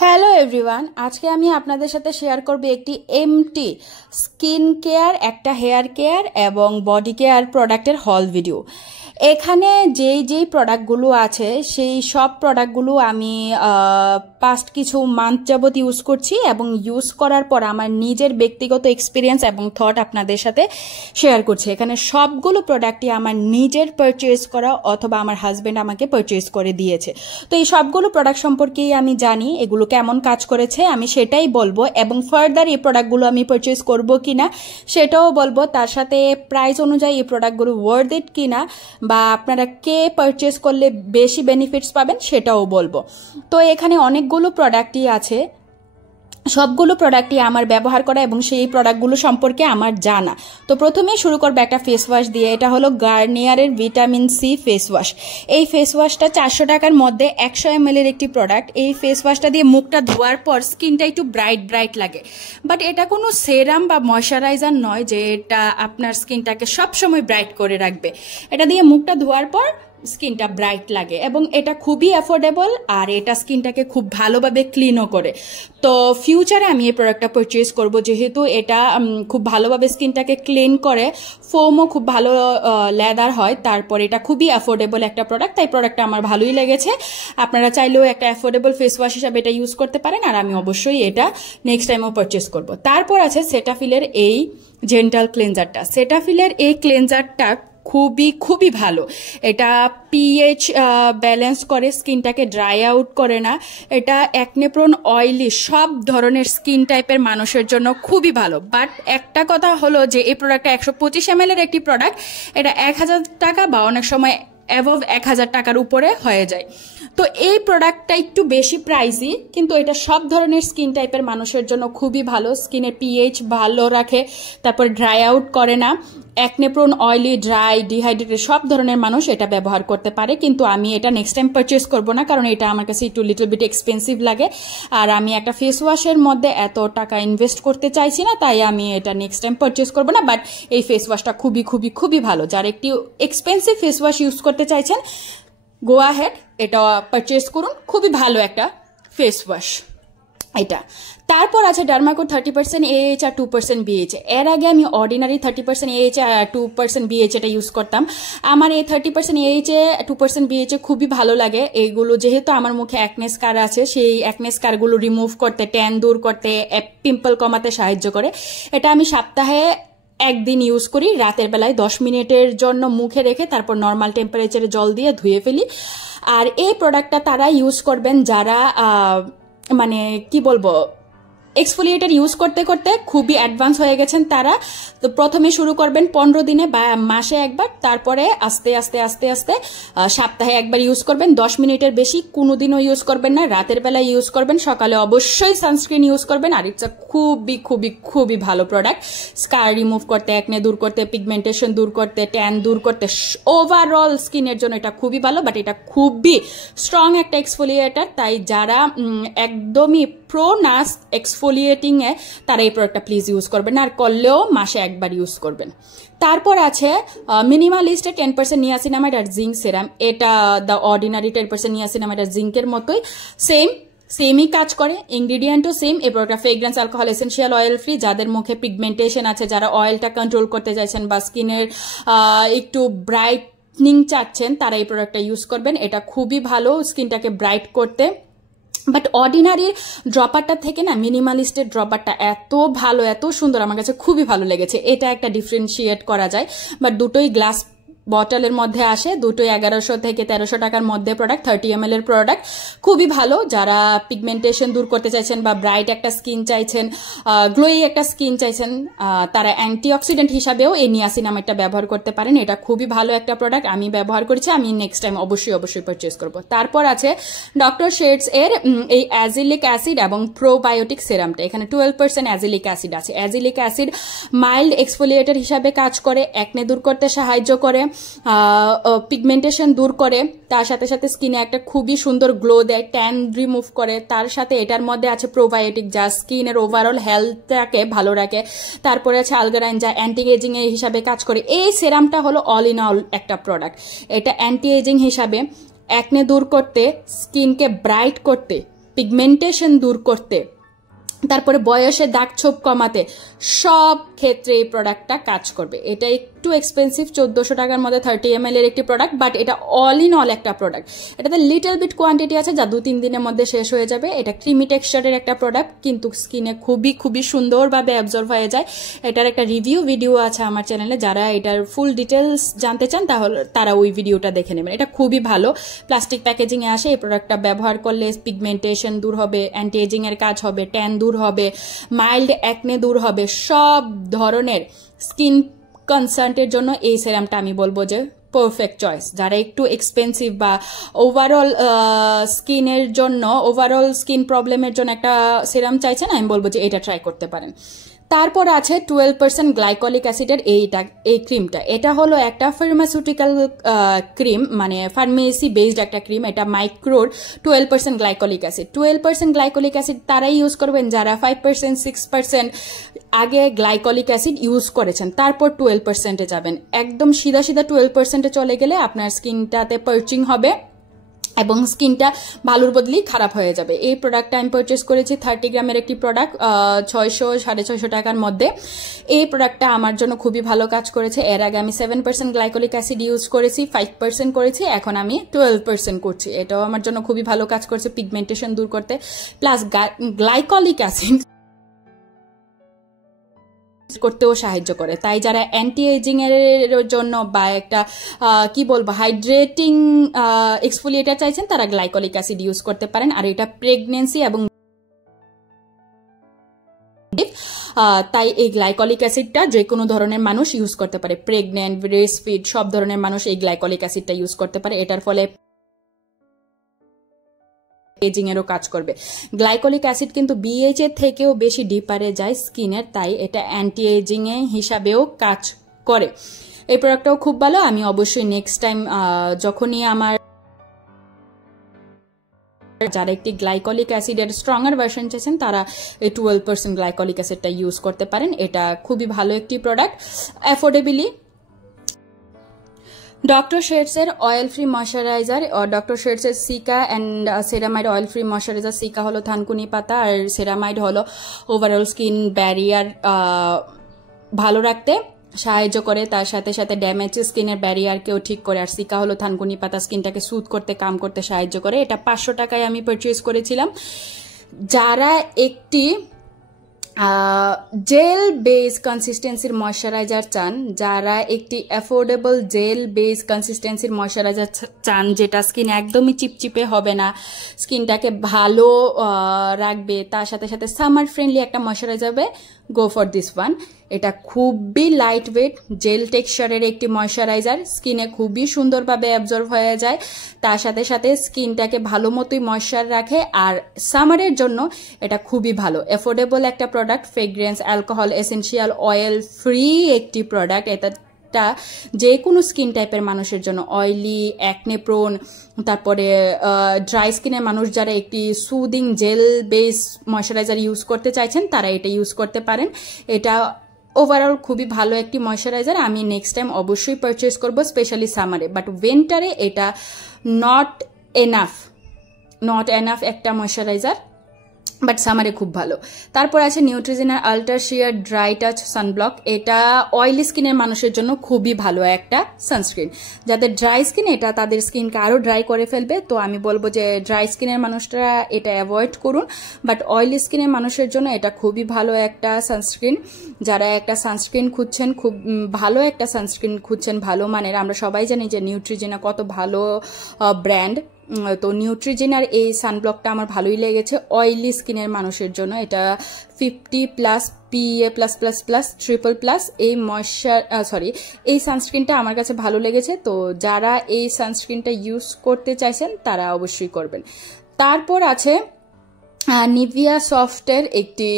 Hello everyone, আজকে আমি আপনাদের সাথে শেয়ার করব একটি এমটি স্কিন কেয়ার, একটা হেয়ার কেয়ার এবং বডি কেয়ার প্রোডাক্টের হল ভিডিও। এখানে যেই প্রোডাক্টগুলো আছে সেই সব প্রোডাক্টগুলো আমি পাস্ট কিছু মান্থ যাবত ইউজ করছি এবং ইউজ করার পর আমার নিজের ব্যক্তিগত এক্সপিরিয়েন্স এবং থট আপনাদের সাথে শেয়ার করছি। এখানে সবগুলো প্রোডাক্টই আমার নিজের পারচেজ করা অথবা আমার হাজব্যান্ড আমাকে পারচেজ করে দিয়েছে। তো এই সবগুলো প্রোডাক্ট সম্পর্কেই আমি জানি এগুলো কেমন কাজ করেছে, আমি সেটাই বলবো এবং ফার্দার এই প্রোডাক্টগুলো আমি পারচেজ করবো কিনা সেটাও বলবো। তার সাথে প্রাইস অনুযায়ী এই প্রোডাক্টগুলো ওয়ার্থ ইট কিনা বা আপনারা কে পারচেজ করলে বেশি বেনিফিটস পাবেন সেটাও বলবো। তো এখানে অনেকগুলো প্রোডাক্টই আছে, সবগুলো প্রোডাক্টই আমার ব্যবহার করা এবং সেই প্রোডাক্টগুলো সম্পর্কে আমার জানা। তো প্রথমে শুরু করবো একটা ফেস ওয়াশ দিয়ে। এটা হলো গার্নিয়ারের ভিটামিন সি ফেস ওয়াশ। এই ফেস ওয়াশটা 400 টাকার মধ্যে 100 ml এর একটি প্রোডাক্ট। এই ফেস ওয়াশটা দিয়ে মুখটা ধোয়ার পর স্কিনটা একটু ব্রাইট লাগে, বাট এটা কোনো সেরাম বা ময়শ্চারাইজার নয় যে এটা আপনার স্কিনটাকে সবসময় ব্রাইট করে রাখবে। এটা দিয়ে মুখটা ধোয়ার পর স্কিনটা ব্রাইট লাগে এবং এটা খুবই অ্যাফোর্ডেবল আর এটা স্কিনটাকে খুব ভালোভাবে ক্লিনও করে। তো ফিউচারে আমি এই প্রোডাক্টটা পারচেজ করব, যেহেতু এটা খুব ভালোভাবে স্কিনটাকে ক্লিন করে, ফোমও খুব ভালো লেদার হয়, তারপর এটা খুবই অ্যাফোর্ডেবল একটা প্রোডাক্ট, তাই প্রোডাক্টটা আমার ভালোই লেগেছে। আপনারা চাইলেও একটা অ্যাফোর্ডেবল ফেস ওয়াশ হিসাবে এটা ইউজ করতে পারেন আর আমি অবশ্যই এটা নেক্সট টাইমও পারচেজ করব। তারপর আছে সেটাফিলের এই জেন্টাল ক্লিনজারটা। সেটাফিলের এই ক্লিনজারটা খুবই ভালো। এটা পিএইচ ব্যালেন্স করে, স্কিনটাকে ড্রাই আউট করে না। এটা অ্যাকনে প্রোন, অয়েলি সব ধরনের স্কিন টাইপের মানুষের জন্য খুবই ভালো। বাট একটা কথা হলো যে এই প্রোডাক্টটা 125 ml এর একটি প্রোডাক্ট, এটা 1000 টাকা বা অনেক সময় অ্যাবভ 1000 টাকার উপরে হয়ে যায়। তো এই প্রোডাক্টটা একটু বেশি প্রাইসি, কিন্তু এটা সব ধরনের স্কিন টাইপের মানুষের জন্য খুবই ভালো। স্কিনের পিএইচ ভালো রাখে, তারপর ড্রাই আউট করে না। Acne prone, oily, dry, dehydrated সব ধরনের মানুষ এটা ব্যবহার করতে পারে, কিন্তু আমি এটা নেক্সট টাইম পারচেজ করবো না, কারণ এটা আমার কাছে একটু লিটল বিট এক্সপেন্সিভ লাগে আর আমি একটা ফেস ওয়াশের মধ্যে এত টাকা ইনভেস্ট করতে চাইছি না, তাই আমি এটা নেক্সট টাইম পারচেজ করবো না। বাট এই ফেস ওয়াশটা খুবই ভালো। যারা একটি এক্সপেন্সিভ ফেস ওয়াশ ইউজ করতে চাইছেন, গো আহেড, এটা পারচেজ করুন, খুবই ভালো একটা ফেস ওয়াশ এটা। তারপর আছে ডার্মাকো 30% AH আর 2% BH। এর আগে আমি অর্ডিনারি 30% AH আর 2% BH এটা ইউজ করতাম। আমার এই 30% AH 2% BH খুবই ভালো লাগে। এইগুলো যেহেতু আমার মুখে অ্যাকনে স্কার আছে, সেই অ্যাকনে স্কারগুলো রিমুভ করতে, ট্যান দূর করতে, পিম্পল কমাতে সাহায্য করে। এটা আমি সপ্তাহে একদিন ইউজ করি, রাতের বেলায় 10 মিনিটের জন্য মুখে রেখে তারপর নর্মাল টেম্পারেচারে জল দিয়ে ধুয়ে ফেলি। আর এই প্রোডাক্টটা তারা ইউজ করবেন যারা মানে কি বলবো, এক্সফোলিয়েটার ইউজ করতে করতে খুবই অ্যাডভান্স হয়ে গেছেন তারা। তো প্রথমে শুরু করবেন 15 দিনে বা মাসে একবার, তারপরে আস্তে আস্তে সপ্তাহে একবার ইউজ করবেন। 10 মিনিটের বেশি কোনোদিনও ইউজ করবেন না। রাতের বেলায় ইউজ করবেন, সকালে অবশ্যই সানস্ক্রিন ইউজ করবেন। আর ইটস খুবই ভালো প্রোডাক্ট। স্কার রিমুভ করতে, অ্যাকনে দূর করতে, পিগমেন্টেশন দূর করতে, ট্যান দূর করতে, ওভারঅল স্কিনের জন্য এটা খুবই ভালো। বাট এটা খুবই স্ট্রং একটা এক্সফোলিয়েটার, তাই যারা একদমই প্রো নাস এক্সফোলিয়েটিং এ তারা এই প্রোডাক্টটা প্লিজ ইউজ করবেন, আর করলেও মাসে একবার ইউজ করবেন। তারপর আছে মিনিমালিস্টের 10% নিয়াসিনামাইড আর জিঙ্ক সেরাম। এটা দ্য অর্ডিনারি 10% নিয়াসিনামাইড আর জিঙ্কের মতোই সেমই কাজ করে, ইনগ্রিডিয়েন্টও সেম। এই প্রোডাক্টটা fragrance, alcohol, essential oil free. যাদের মুখে পিগমেন্টেশন আছে, যারা অয়েলটা কন্ট্রোল করতে চাইছেন বা স্কিনের একটু ব্রাইটনিং চাচ্ছেন, তারা এই প্রোডাক্টটা ইউজ করবেন। এটা খুবই ভালো স্কিনটাকে ব্রাইট করতে। বাট অর্ডিনারির ড্রপারটা থেকে না মিনিমালিস্টের ড্রপারটা এত ভালো, এত সুন্দর, আমার কাছে খুবই ভালো লেগেছে। এটা একটা ডিফারেন্সিয়েট করা যায়। বাট দুটোই গ্লাস বটলের মধ্যে আসে, দুটোই 1100 থেকে 1300 টাকার মধ্যে প্রোডাক্ট, 30 ml এর প্রোডাক্ট, খুবই ভালো। যারা পিগমেন্টেশন দূর করতে চাইছেন বা ব্রাইট একটা স্কিন চাইছেন, গ্লোয়ি একটা স্কিন চাইছেন, তারা অ্যান্টিঅক্সিডেন্ট হিসাবেও এই নিয়াসিনামাইডটা ব্যবহার করতে পারেন। এটা খুবই ভালো একটা প্রোডাক্ট, আমি ব্যবহার করেছি, আমি নেক্সট টাইম অবশ্যই পারচেজ করব। তারপর আছে ডক্টর শেডস এর এই অ্যাজিলিক অ্যাসিড এবং প্রোবায়োটিক সেরামটা। এখানে 12% অ্যাজিলিক অ্যাসিড আছে। অ্যাজিলিক অ্যাসিড মাইল্ড এক্সফোলিয়েটর হিসাবে কাজ করে, অ্যাকনে দূর করতে সাহায্য করে, পিগমেন্টেশন দূর করে, তার সাথে সাথে স্কিনে একটা খুবই সুন্দর গ্লো দেয়, ট্যান রিমুভ করে। তার সাথে এটার মধ্যে আছে প্রোবায়োটিক, যা স্কিনের ওভারঅল হেলথটাকে ভালো রাখে। তারপরে আছে আলগারাইন, যা অ্যান্টি এজিং এর হিসাবে কাজ করে। এই সেরামটা হলো অল ইন অল একটা প্রোডাক্ট। এটা অ্যান্টি এজিং হিসাবে, অ্যাকনে দূর করতে, স্কিনকে ব্রাইট করতে, পিগমেন্টেশন দূর করতে, তারপরে বয়সে দাগ ছোপ কমাতে, সব ক্ষেত্রে এই প্রোডাক্টটা কাজ করবে। এটা একটু এক্সপেন্সিভ, 1400 টাকার মধ্যে 30 ml এর একটি প্রোডাক্ট, বাট এটা অল ইন অল একটা প্রোডাক্ট। এটাতে লিটল বিট কোয়ান্টিটি আছে যা 2-3 দিনের মধ্যে শেষ হয়ে যাবে। এটা ক্রিমি টেক্সচারের একটা প্রোডাক্ট, কিন্তু স্কিনে খুবই খুবই সুন্দরভাবে অ্যাবজর্ব হয়ে যায়। এটার একটা রিভিউ ভিডিও আছে আমার চ্যানেলে, যারা এটার ফুল ডিটেলস জানতে চান তাহলে তারা ওই ভিডিওটা দেখে নেবেন। এটা খুবই ভালো, প্লাস্টিক প্যাকেজিংয়ে আসে। এই প্রোডাক্টটা ব্যবহার করলে পিগমেন্টেশন দূর হবে, অ্যান্টি এজিং এর কাজ হবে, ট্যান দূর হবে, মাইল্ড অ্যাকনে দূর হবে, সব ধরনের স্কিন কনসার্নের জন্য এই সেরামটা আমি বলবো যে পারফেক্ট চয়েস। যারা একটু এক্সপেন্সিভ বা ওভারঅল স্কিনের জন্য, ওভারঅল স্কিন প্রবলেমের জন্য একটা সেরাম চাইছেন, আমি বলবো যে এটা ট্রাই করতে পারেন। তারপর আছে 12% গ্লাইকলিক অ্যাসিডের এই ক্রিমটা। এটা হলো একটা ফার্মাসিউটিক্যাল ক্রিম, মানে ফার্মেসি বেসড একটা ক্রিম। এটা মাইক্রোর 12% গ্লাইকলিক অ্যাসিড। 12% গ্লাইকলিক অ্যাসিড তারাই ইউজ করবেন যারা 5% 6% আগে গ্লাইকলিক অ্যাসিড ইউজ করেছেন, তারপর 12%-এ যাবেন। একদম সিধা সিধা 12%-এ চলে গেলে আপনার স্কিনটাতে পার্চিং হবে এবং স্কিনটা ভালোর বদলি খারাপ হয়ে যাবে। এই প্রোডাক্টটা আমি পারচেস করেছি, 30 গ্রামের একটি প্রোডাক্ট, 600-650 টাকার মধ্যে। এই প্রোডাক্টটা আমার জন্য খুবই ভালো কাজ করেছে। এর আগে আমি 7% গ্লাইকলিক অ্যাসিড ইউজ করেছি, 5% করেছি, এখন আমি 12% করছি। এটাও আমার জন্য খুবই ভালো কাজ করেছে পিগমেন্টেশন দূর করতে। প্লাস গ্লাইকলিক অ্যাসিড করতেও সাহায্য করে। তাই যারা অ্যান্টি এজিং এর জন্য বা একটা কি বলবো হাইড্রেটিং এক্সফোলিয়েটার চাইছেন, তারা গ্লাইকলিক অ্যাসিড ইউজ করতে পারেন। আর এটা প্রেগনেন্সি এবং তাই এই গ্লাইকলিক অ্যাসিডটা যে কোনো ধরনের মানুষ ইউজ করতে পারে। প্রেগনেন্ট, ব্রেস্ট ফিড সব ধরনের মানুষ এই গ্লাইকলিক অ্যাসিডটা ইউজ করতে পারে। এটার ফলে এজিং এরও কাজ করবে। গ্লাইকলিক অ্যাসিড কিন্তু বিএইচ এর থেকেও বেশি ডিপারে যায় স্কিনের, তাই এটা অ্যান্টি এজিং এ হিসাবেও কাজ করে। এই প্রোডাক্টটাও খুব ভালো। আমি অবশ্যই নেক্সট টাইম যখনই আমার যারা একটি গ্লাইকলিক অ্যাসিডের স্ট্রঙ্গার ভার্সন চাইছেন, তারা এই 12% গ্লাইকলিক অ্যাসিডটা ইউজ করতে পারেন। এটা খুবই ভালো একটি প্রোডাক্ট, অ্যাফোর্ডেবলি। ডক্টর শেডসের অয়েল ফ্রি ময়শ্চারাইজার, ডক্টর শেডসের cica and ceramide oil free moisturiser. Cica হলো থানকুনি পাতা আর সেরামাইড হলো ওভারঅল স্কিন ব্যারিয়ার ভালো রাখতে সাহায্য করে, তার সাথে সাথে ড্যামেজ স্কিনের ব্যারিয়ারকেও ঠিক করে। আর সিকা হলো থানকুনি পাতা, স্কিনটাকে সুথ করতে কাম করতে সাহায্য করে। এটা 500 টাকায় আমি পারচেজ করেছিলাম। যারা একটি জেল বেস কনসিস্টেন্সির ময়শ্চারাইজার চান, যারা একটি অ্যাফোর্ডেবল জেল বেস কনসিস্টেন্সির ময়শ্চারাইজার চান যেটা স্কিন একদমই চিপচিপে হবে না, স্কিনটাকে ভালো রাখবে, তার সাথে সাথে সামার ফ্রেন্ডলি একটা ময়শ্চারাইজার হবে, গো ফর দিস ওয়ান। এটা খুবই লাইট ওয়েট জেল টেক্সচারের একটি ময়শ্চারাইজার, স্কিনে খুবই সুন্দরভাবে অ্যাবজর্ব হয়ে যায়, তার সাথে সাথে স্কিনটাকে ভালো মতোই ময়শ্চার রাখে। আর সামারের জন্য এটা খুবই ভালো, অ্যাফোর্ডেবল একটা product, fragrance, alcohol, essential oil free একটি প্রোডাক্ট। এটা যে কোনো স্কিন টাইপের মানুষের জন্য, অয়েলি, অ্যাকনে প্রোন, তারপরে ড্রাই স্কিনের মানুষ যারা একটি soothing jail base moisturiser use করতে চাইছেন, তারা এটা ইউজ করতে পারেন। এটা ওভারঅল খুবই ভালো একটি ময়শ্চারাইজার। আমি নেক্সট টাইম অবশ্যই পারচেস করব, স্পেশালি সামারে। বাট উইন্টারে এটা নট এনাফ একটা ময়শ্চারাইজার, বাট সামারে খুব ভালো। তারপর আছে নিউট্রিজেনার আল্ট্রা শিয়ার ড্রাই টাচ সানব্লক। এটা অয়েলি স্কিনের মানুষের জন্য খুবই ভালো একটা সানস্ক্রিন। যাদের ড্রাই স্কিন, এটা তাদের স্কিনকে আরও ড্রাই করে ফেলবে, তো আমি বলবো যে ড্রাই স্কিনের মানুষরা এটা অ্যাভয়েড করুন। বাট অয়েলি স্কিনের মানুষের জন্য এটা খুবই ভালো একটা সানস্ক্রিন। যারা একটা সানস্ক্রিন খুঁজছেন, খুব ভালো একটা সানস্ক্রিন খুঁজছেন ভালো মানের, আমরা সবাই জানি যে নিউট্রিজেনা কত ভালো ব্র্যান্ড, তো নিউট্রিজেনার এই সানব্লকটা আমার ভালোই লেগেছে অয়েলি স্কিনের মানুষের জন্য। এটা 50+ PA+++ ট্রিপল+, এই সানস্ক্রিনটা আমার কাছে ভালো লেগেছে। তো যারা এই সানস্ক্রিনটা ইউজ করতে চাইছেন তারা অবশ্যই করবেন। তারপর আছে নিভিয়া সফটের একটি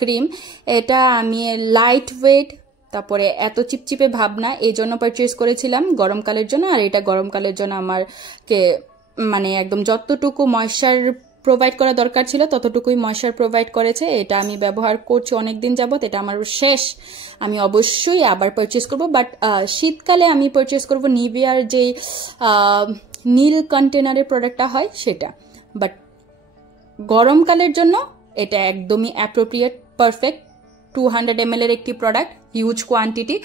ক্রিম। এটা আমি লাইট ওয়েট, তারপরে এত চিপচিপে ভাব না, এই জন্য পারচেজ করেছিলাম গরমকালের জন্য। আর এটা গরমকালের জন্য আমারকে মানে একদম যতটুকু ময়শ্চার প্রোভাইড করা দরকার ছিল ততটুকুই ময়শ্চার প্রোভাইড করেছে। এটা আমি ব্যবহার করছি অনেকদিন যাবত, এটা আমার শেষ, আমি অবশ্যই আবার পারচেস করব। বাট শীতকালে আমি পারচেস করব নিভিয়ার যেই নীল কন্টেনারের প্রোডাক্টটা হয় সেটা। বাট গরমকালের জন্য এটা একদমই অ্যাপ্রোপ্রিয়েট, পারফেক্ট। 200 ml এর একটি প্রোডাক্ট, হিউজ কোয়ান্টিটি,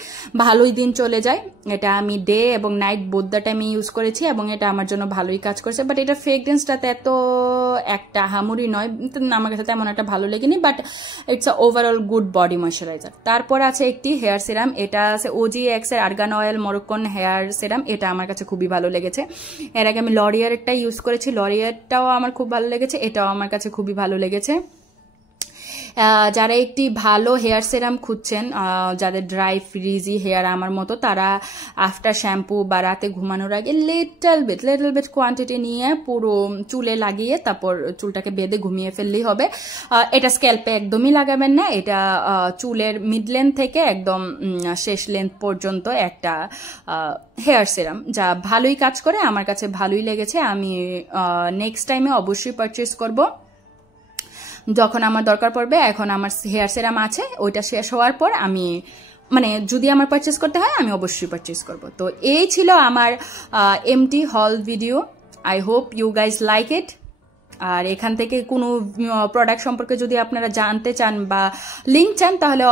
ভালোই দিন চলে যায়। এটা আমি ডে এবং নাইট বোথ দ্য টাইমে ইউজ করেছি এবং এটা আমার জন্য ভালোই কাজ করেছে। বাট এটা ফ্রেগরেন্সটাতে এত একটা হামুরি নয়, আমার কাছে তেমন একটা ভালো লেগেনি, but it's a overall good body moisturiser. তারপর আছে একটি হেয়ার সিরাম, এটা আছে OGX এর argan oil Moroccan hair serum. এটা আমার কাছে খুবই ভালো লেগেছে। এর আগে আমি লরিয়ারটা ইউজ করেছি, লরিয়ারটাও আমার খুব ভালো লেগেছে, এটাও আমার কাছে খুবই ভালো লেগেছে। যারা একটি ভালো হেয়ার সেরাম খুঁজছেন, যাদের ড্রাই ফ্রিজি হেয়ার আমার মতো, তারা আফটার শ্যাম্পু বা রাতে ঘুমানোর আগে লিটল বিট কোয়ান্টিটি নিয়ে পুরো চুলে লাগিয়ে তারপর চুলটাকে বেঁধে ঘুমিয়ে ফেললেই হবে। এটা স্ক্যাল্পে একদমই লাগাবেন না, এটা চুলের মিড লেন্থ থেকে একদম শেষ লেন্থ পর্যন্ত একটা হেয়ার সেরাম, যা ভালোই কাজ করে, আমার কাছে ভালোই লেগেছে। আমি নেক্সট টাইমে অবশ্যই পারচেস করব যখন আমার দরকার পড়বে। এখন আমার হেয়ার সেরাম আছে, ওইটা শেষ হওয়ার পর আমি যদি আমার পারচেস করতে হয় আমি অবশ্যই পারচেস করব। তো এই ছিল আমার এমটি হল video. I hope you guys like it. আর এখান থেকে কোনো প্রোডাক্ট সম্পর্কে যদি আপনারা জানতে চান বা লিঙ্ক চান, তাহলে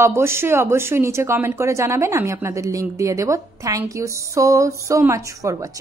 অবশ্যই নিচে কমেন্ট করে জানাবেন, আমি আপনাদের লিঙ্ক দিয়ে দেব। Thank you so much for watching.